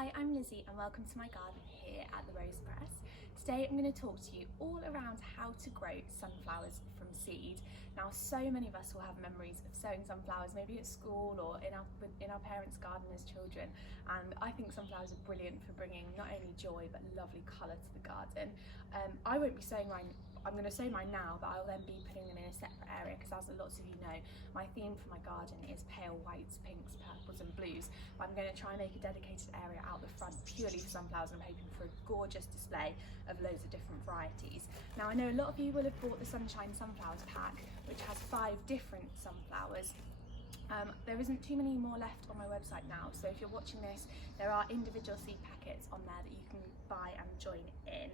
Hi, I'm Lizzie and welcome to my garden here at the Rose Press. Today I'm going to talk to you all around how to grow sunflowers from seed. Now, so many of us will have memories of sowing sunflowers, maybe at school or in our parents' garden as children, and I think sunflowers are brilliant for bringing not only joy but lovely colour to the garden. I won't be sowing mine. I'm going to sow mine now, but I'll then be putting them in a separate area because, as lots of you know, my theme for my garden is pale whites, pinks, purples and blues. But I'm going to try and make a dedicated area out the front purely for sunflowers, and I'm hoping for a gorgeous display of loads of different varieties. Now, I know a lot of you will have bought the Sunshine Sunflowers pack, which has 5 different sunflowers. There isn't too many more left on my website now, so if you're watching this, there are individual seed packets on there that you can buy and join in.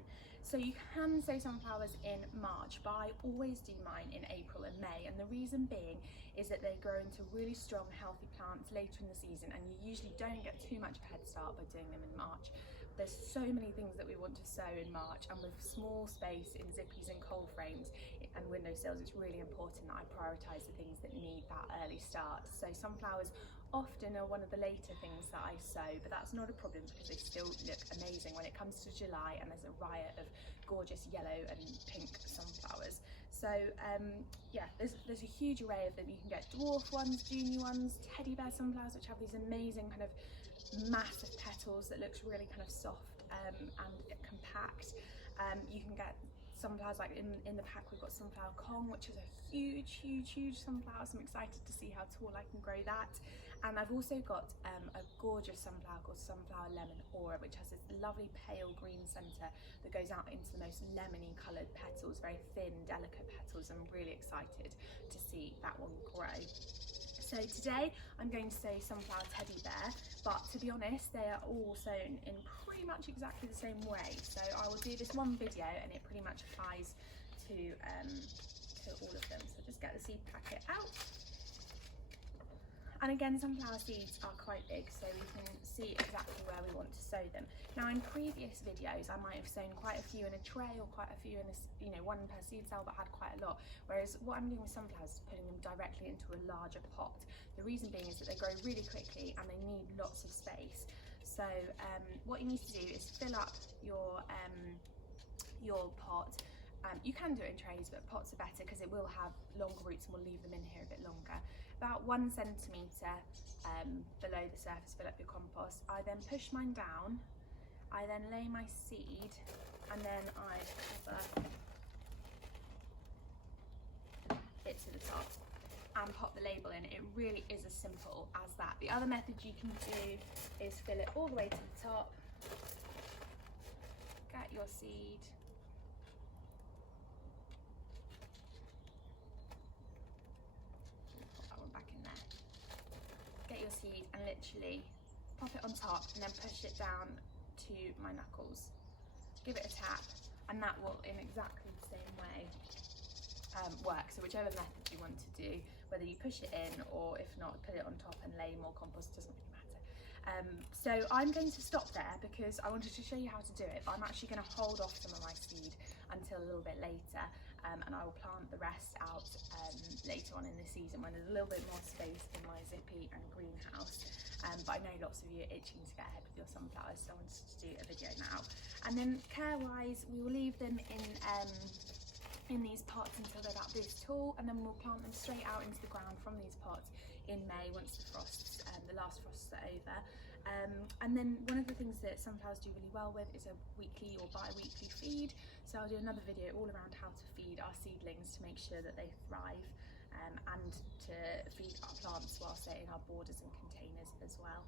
So you can sow sunflowers in March, but I always do mine in April and May, and the reason being is that they grow into really strong, healthy plants later in the season, and you usually don't get too much of a head start by doing them in March. There's so many things that we want to sow in March, and with small space in zippies and cold frames and windowsills, it's really important that I prioritise the things that need that early start. So sunflowers often are one of the later things that I sow, but that's not a problem because they still look amazing when it comes to July and there's a riot of gorgeous yellow and pink sunflowers. So yeah, there's a huge array of them. You can get dwarf ones, junior ones, teddy bear sunflowers, which have these amazing kind of massive petals that looks really kind of soft and compact. You can get sunflowers like in the pack. We've got Sunflower Kong, which is a huge sunflower, so I'm excited to see how tall I can grow that. And I've also got a gorgeous sunflower called Sunflower Lemon Aura, which has this lovely pale green centre that goes out into the most lemony coloured petals, very thin, delicate petals. I'm really excited to see that one grow. So today I'm going to sow Sunflower Teddy Bear, but to be honest, they are all sown in pretty much exactly the same way. So I will do this one video and it pretty much applies to all of them. So just get the seed packet out. And again, sunflower seeds are quite big, so we can see exactly where we want to sow them. Now, in previous videos, I might have sown quite a few in a tray or quite a few in this, one per seed cell, but had quite a lot. Whereas what I'm doing with sunflowers is putting them directly into a larger pot. The reason being is that they grow really quickly and they need lots of space. So what you need to do is fill up your pot. You can do it in trays, but pots are better because it will have longer roots and we'll leave them in here a bit longer. About 1 centimetre below the surface, fill up your compost. I then push mine down, I then lay my seed, and then I cover it to the top and pop the label in. It really is as simple as that. The other method you can do is fill it all the way to the top, get your seed, back in there, get your seed and literally pop it on top and then push it down to my knuckles, give it a tap, and that will in exactly the same way work. So whichever method you want to do, whether you push it in or if not put it on top and lay more compost, doesn't really matter. So I'm going to stop there because I wanted to show you how to do it, but I'm actually going to hold off some of my seed until a little bit later, and I will plant the rest out later on in the season when there's a little bit more space in my zippy and greenhouse. But I know lots of you are itching to get ahead with your sunflowers, so I wanted to do a video now. And then care-wise, we will leave them in these pots until they're about this tall, and then we'll plant them straight out into the ground from these pots in May once the frosts, the last frosts are over. And then one of the things that sunflowers do really well with is a weekly or bi-weekly feed. So I'll do another video all around how to feed our seedlings to make sure that they thrive, and to feed our plants whilst they're in our borders and containers as well.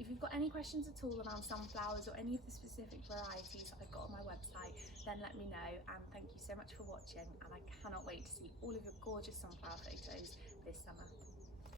If you've got any questions at all around sunflowers or any of the specific varieties that I've got on my website, then let me know, and thank you so much for watching, and I cannot wait to see all of your gorgeous sunflower photos this summer.